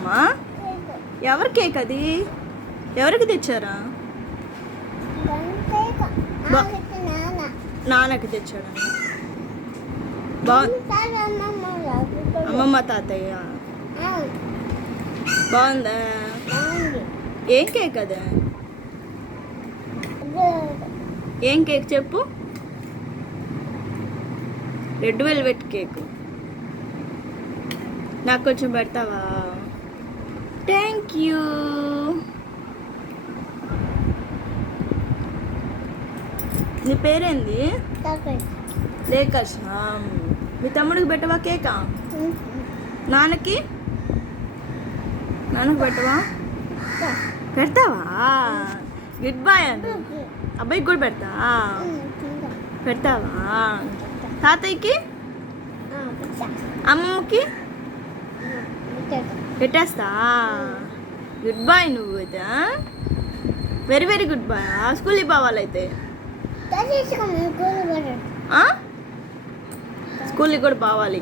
అమ్మా? ఎవరి కేక్ అది? ఎవరికి తెచ్చారా? నాన్నకి తెచ్చాడా? అమ్మమ్మ తాతయ్య. బాగుందా? ఏం కేక్ అదే? ఏం కేక్ చెప్పు? Red velvet cake. నాకు కొంచెం పెడతావా? Thank you. నీ పేరేంది? లేకర్ష. మీ తమ్ముడికి పెట్టవా కేకా? నాన్నకి పెట్టవా? పెడతావా? గుడ్ బాయ్ అను. అబ్బాయికి కూడా పెడతావా? తాతయ్యకి, అమ్మమ్మకి పెట్టేస్తా. గుడ్ బాయ్ నువ్వు అయితే. Very very good boy. స్కూల్కి పోవాలైతే. స్కూల్కి కూడా పోవాలి.